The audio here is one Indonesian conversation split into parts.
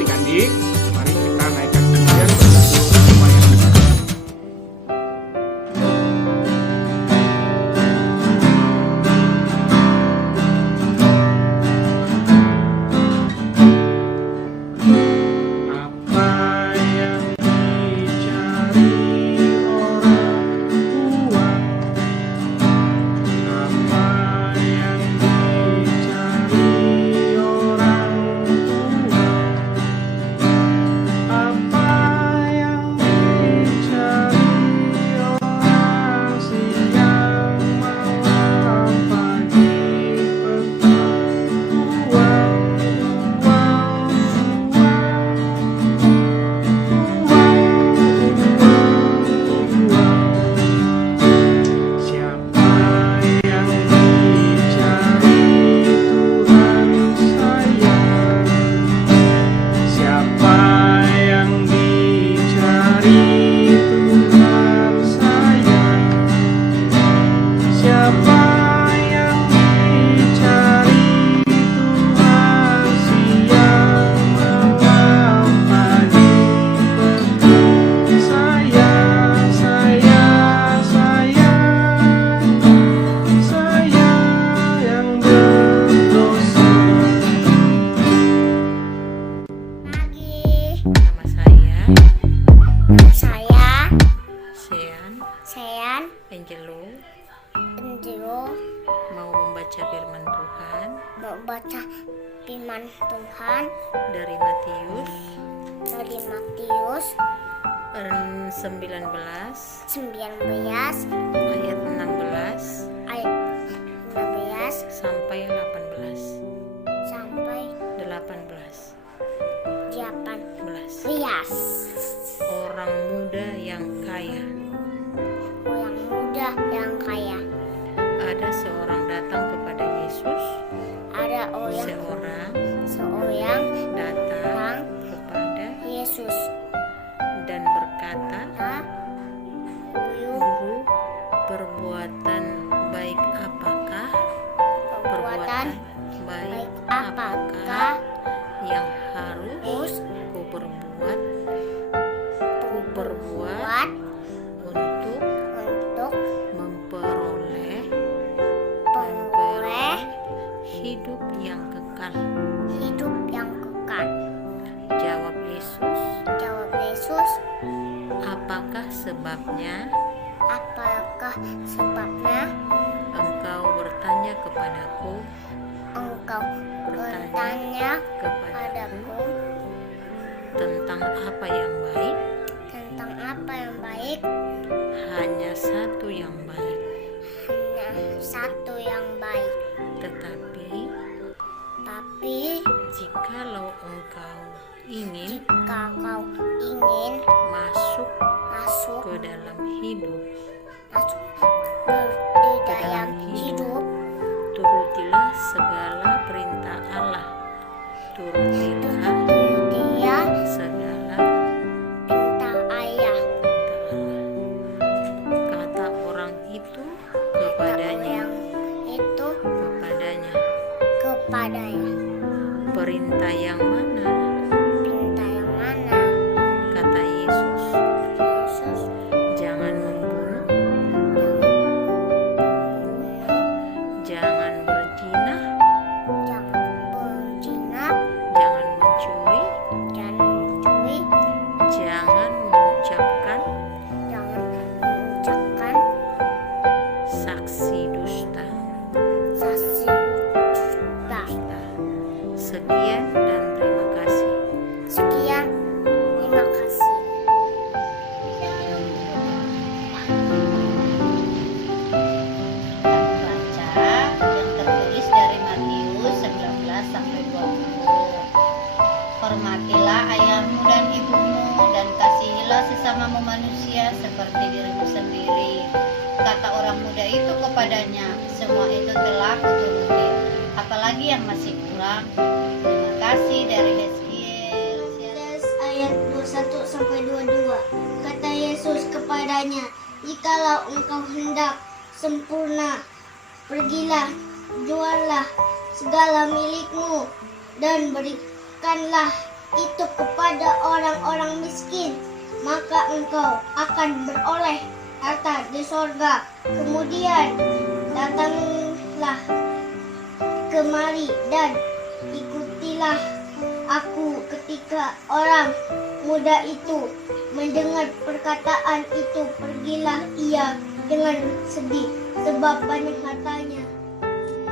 adik-adik, mari kita naikkan pujian bersyukur semua yang besar. Angelo mau membaca firman Tuhan membaca firman Tuhan dari Matius 19 ayat 16 sampai 18. Orang muda yang kaya. Ada seorang datang kepada Yesus. Seorang datang kepada Yesus dan berkata, Guru, perbuatan baik apakah? perbuatan baik apakah yang harus kuperbuat untuk memperoleh hidup yang kekal? Jawab Yesus, apakah sebabnya engkau bertanya kepadaku tentang apa yang baik? Hanya satu yang baik. Tetapi jikalau engkau ingin masuk ke dalam hidup, turutilah segala perintah Allah. Turutilah segala perintah Allah. Kata orang itu kepadanya. Perintah yang mana? Kata Yesus, jangan membunuh, jangan berzina, jangan mencuri, jangan mengucapkan saksi dusta. Sekian dan terima kasih. Baca yang tertulis dari Matius 19 sampai 20. Hormatilah ayahmu dan ibumu dan kasihilah sesamamu manusia seperti dirimu sendiri. Kata orang muda itu kepadanya, semua itu telah kuturuti, apalagi yang masih kurang? Terima kasih dari Yeskiel. Ayat 21 sampai 22. Kata Yesus kepadanya, jikalau engkau hendak sempurna, pergilah, juallah segala milikmu dan berikanlah itu kepada orang-orang miskin, maka engkau akan beroleh harta di sorga. Kemudian datanglah kemari dan ikutilah aku. Ketika orang muda itu mendengar perkataan itu, pergilah ia dengan sedih sebab banyak hartanya.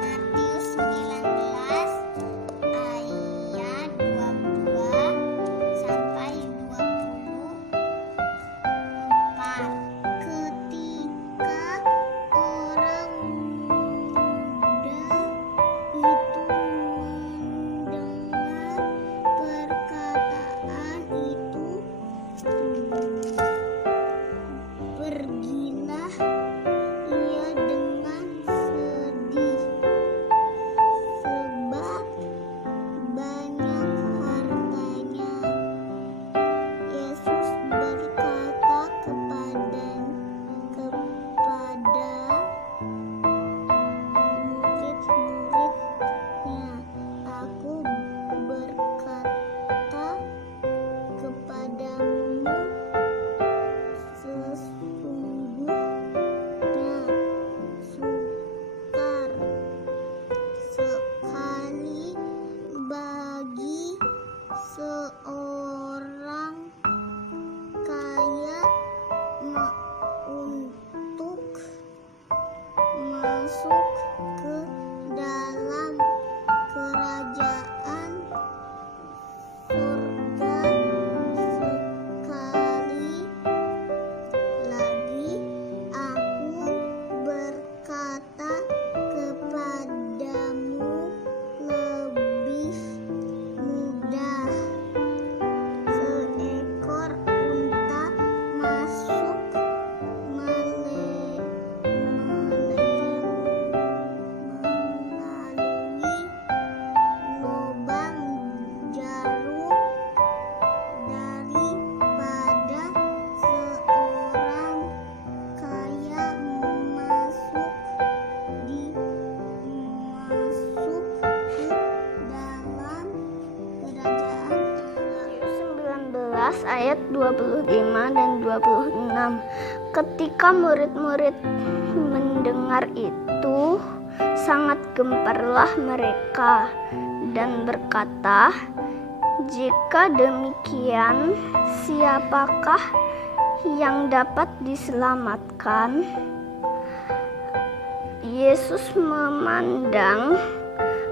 Matius 19 ayat 22 sampai 24. Ketika orang muda itu mendengar perkataan itu, pergilah ia dengan sedih sebab banyak hartanya. Yesus berkata kepada murid-muridnya, "Aku berkata kepadamu, sesungguhnya sukar sekali bagi seorang kaya untuk masuk ke dalam kerajaan surga. Sekali lagi aku berkata kepadamu, lebih mudah seekor unta masuk melalui lubang jarum daripada seorang kaya masuk ke dalam kerajaan Allah." 19 ayat 25 dan 26. Ketika murid-murid mendengar itu, sangat gemparlah mereka dan berkata, "Jika demikian, siapakah yang dapat diselamatkan?" Yesus memandang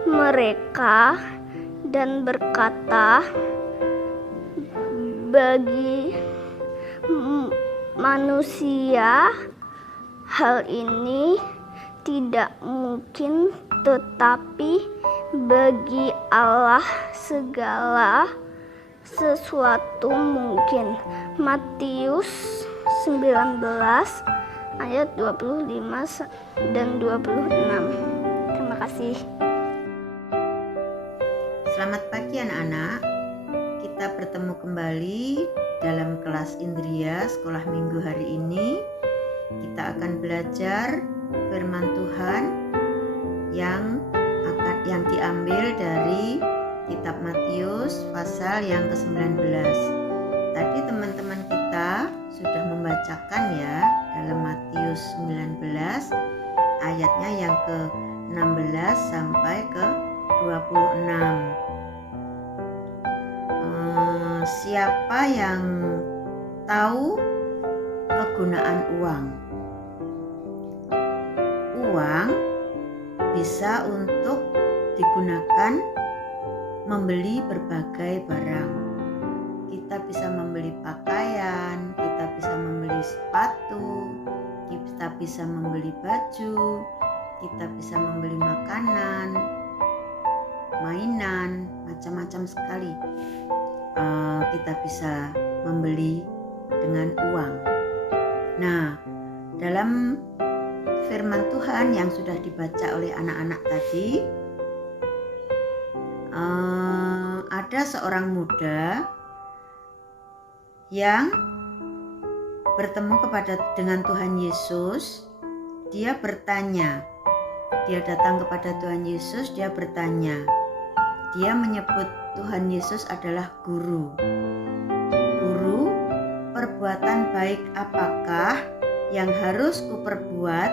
mereka dan berkata, "Bagi manusia hal ini tidak mungkin, tetapi bagi Allah segala sesuatu mungkin." Matius 19 ayat 25 dan 26. Terima kasih. Selamat pagi anak-anak. Kita bertemu kembali dalam kelas Indria sekolah minggu hari ini. Kita akan belajar firman Tuhan yang diambil dari kitab Matius pasal yang ke-19. Tadi teman-teman kita sudah membacakan ya dalam Matius 19 ayatnya yang ke-16 sampai ke-26. Siapa yang tahu kegunaan uang? Uang bisa untuk digunakan membeli berbagai barang. Kita bisa membeli pakaian, kita bisa membeli sepatu, kita bisa membeli baju, kita bisa membeli makanan, mainan, macam-macam sekali. Kita bisa membeli dengan uang. Nah, dalam firman Tuhan yang sudah dibaca oleh anak-anak tadi, ada seorang muda yang bertemu dengan Tuhan Yesus. Dia bertanya, dia datang kepada Tuhan Yesus, dia bertanya, dia menyebut Tuhan Yesus adalah guru. Guru, perbuatan baik apakah yang harus kuperbuat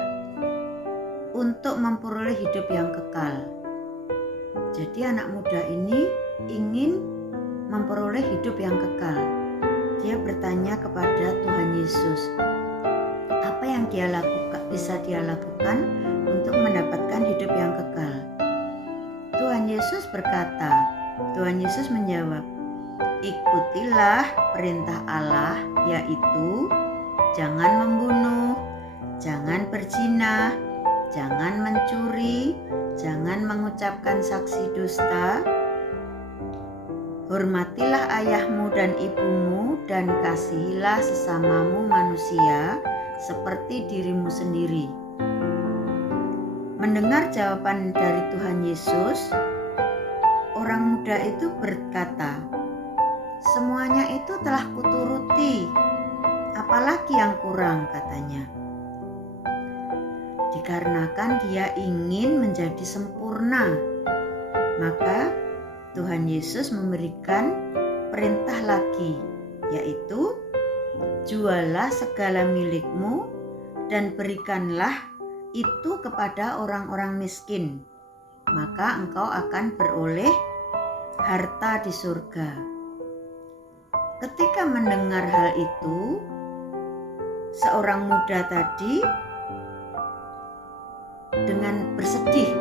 untuk memperoleh hidup yang kekal? Jadi anak muda ini ingin memperoleh hidup yang kekal. Dia bertanya kepada Tuhan Yesus, apa yang bisa dia lakukan untuk mendapatkan hidup yang kekal? Tuhan Yesus berkata, Tuhan Yesus menjawab, ikutilah perintah Allah, yaitu jangan membunuh, jangan berzina, jangan mencuri, jangan mengucapkan saksi dusta, hormatilah ayahmu dan ibumu, dan kasihilah sesamamu manusia seperti dirimu sendiri. Mendengar jawaban dari Tuhan Yesus, orang muda itu berkata, semuanya itu telah kuturuti, apalagi yang kurang, katanya. Dikarenakan dia ingin menjadi sempurna, maka Tuhan Yesus memberikan perintah lagi, yaitu jualah segala milikmu dan berikanlah itu kepada orang-orang miskin, maka engkau akan beroleh harta di surga. Ketika mendengar hal itu, seorang muda tadi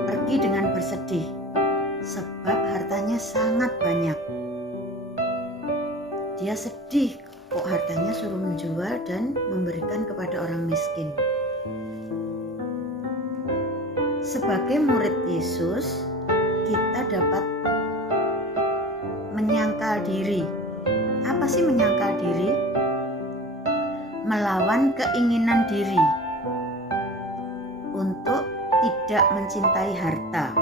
pergi dengan bersedih, sebab hartanya sangat banyak. Dia sedih, kok hartanya suruh menjual dan memberikan kepada orang miskin. Sebagai murid Yesus, kita dapat menyangkal diri. Apa sih menyangkal diri? Melawan keinginan diri untuk tidak mencintai harta.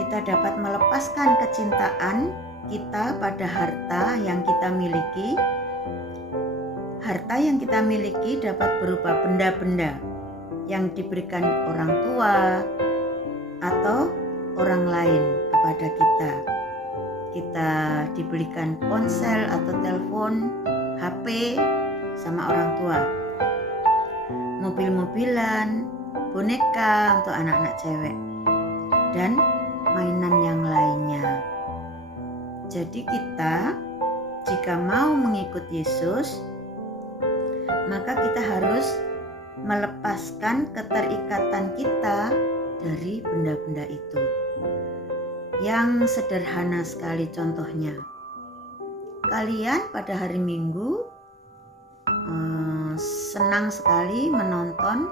Kita dapat melepaskan kecintaan kita pada harta yang kita miliki. Harta yang kita miliki dapat berupa benda-benda yang diberikan orang tua atau orang lain kepada kita. Kita dibelikan ponsel atau telepon, HP sama orang tua. Mobil-mobilan, boneka untuk anak-anak cewek, dan mainan yang lainnya. Jadi kita jika mau mengikut Yesus, maka kita harus melepaskan keterikatan kita dari benda-benda itu. Yang sederhana sekali contohnya, kalian pada hari Minggu senang sekali menonton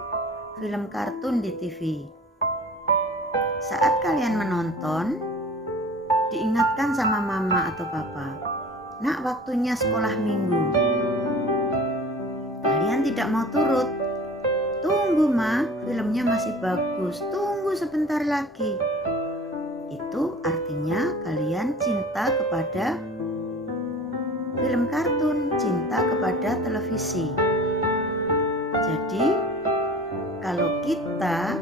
film kartun di TV. Saat kalian menonton, diingatkan sama mama atau papa, nak, waktunya sekolah minggu. Kalian tidak mau turut. Tunggu ma, filmnya masih bagus, tunggu sebentar lagi. Itu artinya kalian cinta kepada film kartun, cinta kepada televisi. Jadi kalau kita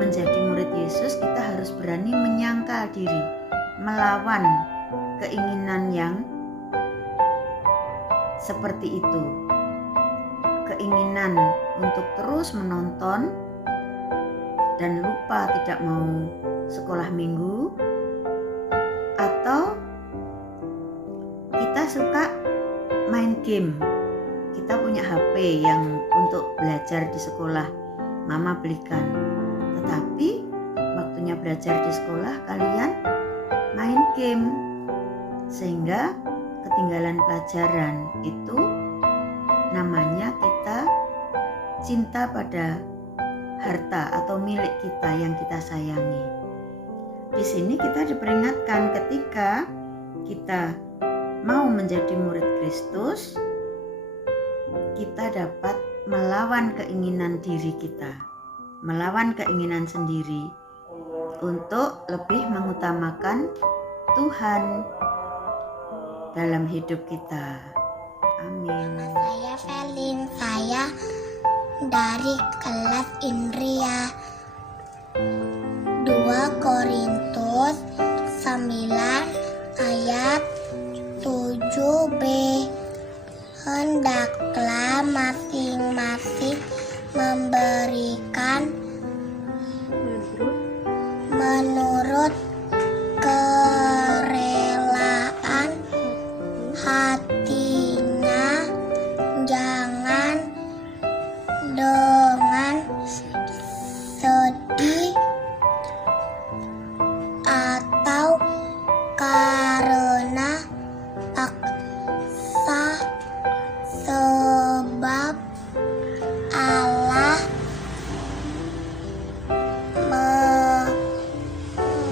menjadi murid Yesus, kita harus berani menyangkal diri, melawan keinginan yang seperti itu. Keinginan untuk terus menonton dan lupa tidak mau sekolah minggu, atau kita suka main game. Kita punya HP yang untuk belajar di sekolah, mama belikan. Tetapi waktunya belajar di sekolah kalian main game, sehingga ketinggalan pelajaran. Itu namanya kita cinta pada harta atau milik kita yang kita sayangi. Di sini kita diperingatkan ketika kita mau menjadi murid Kristus, kita dapat melawan keinginan diri kita, melawan keinginan sendiri untuk lebih mengutamakan Tuhan dalam hidup kita. Amin. Saya Felin, saya dari kelas Indria. 2 Korintus 9 ayat 7b. Hendaklah masing-masing memberikan menurut kerelaan hatinya, jangan dengan sedih atau karena paksa, sebab Allah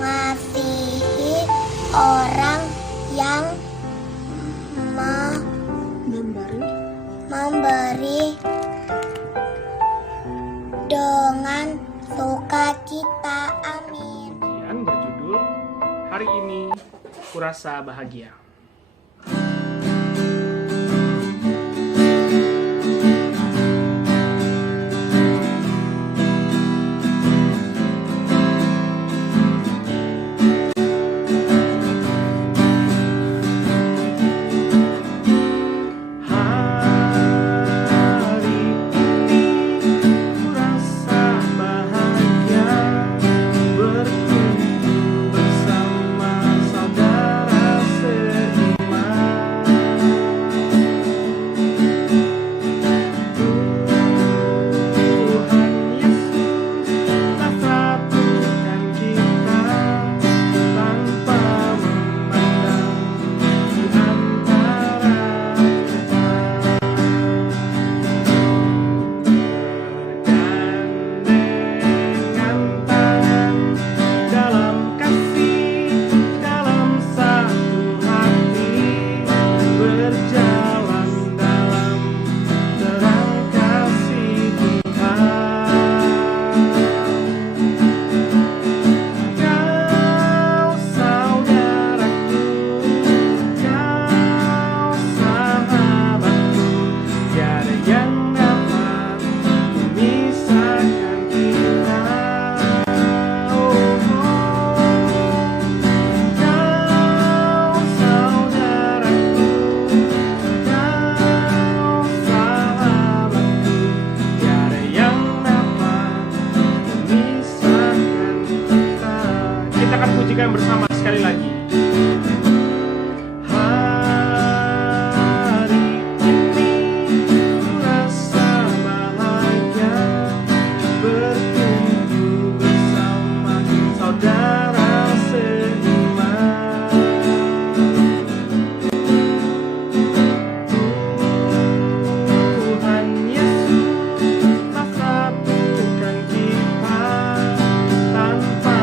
mengasihi orang yang memberi dengan sukacita. Amin. Ujian berjudul Hari Ini Kurasa Bahagia. Pujikan bersama sekali lagi. Hari ini kurasa bahagia, berkumpul bersama saudara seiman. Tuhan Yesus telah satukan kita tanpa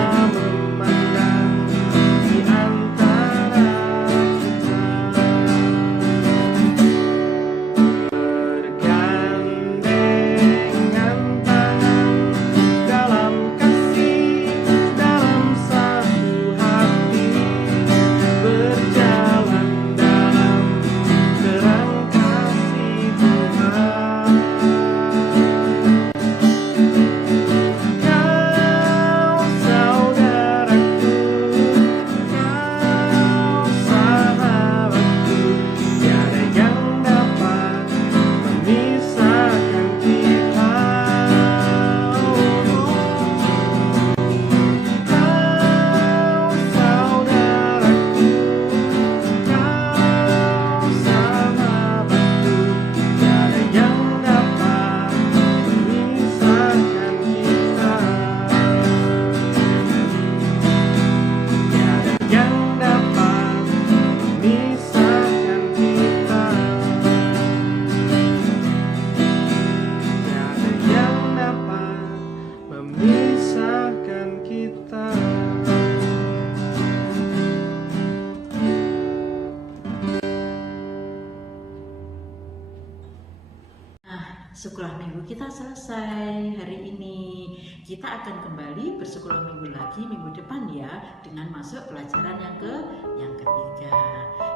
Sekolah minggu kita selesai hari ini. Kita akan kembali bersekolah minggu lagi minggu depan ya, dengan masuk pelajaran yang ketiga.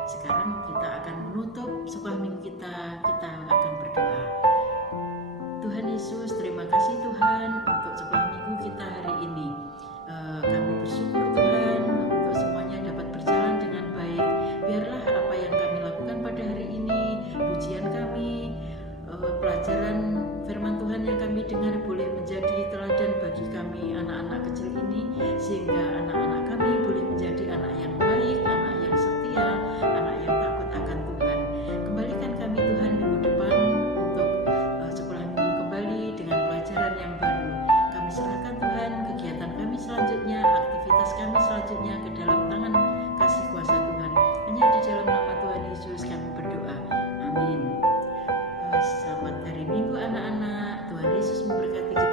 Sekarang kita akan menutup sekolah minggu kita. Kita akan berdoa. Tuhan Yesus, terima kasih Tuhan untuk sekolah minggu kita hari ini. Kami bersyukur Tuhan untuk semuanya dapat berjalan dengan baik. dengar boleh menjadi teladan bagi kami anak-anak kecil ini, sehingga anak-anak kami boleh menjadi anak yang baik, anak yang setia, anak yang takut akan Tuhan. Kembalikan kami Tuhan minggu depan untuk sekolah minggu kembali dengan pelajaran yang baru. Kami serahkan Tuhan kegiatan kami selanjutnya, aktivitas kami selanjutnya ke dalam tangan kasih kuasa Tuhan. Hanya di dalam nama Tuhan Yesus kami berdoa. Amin. Selamat hari Minggu anak-anak. Tuhan Yesus memberkati kita.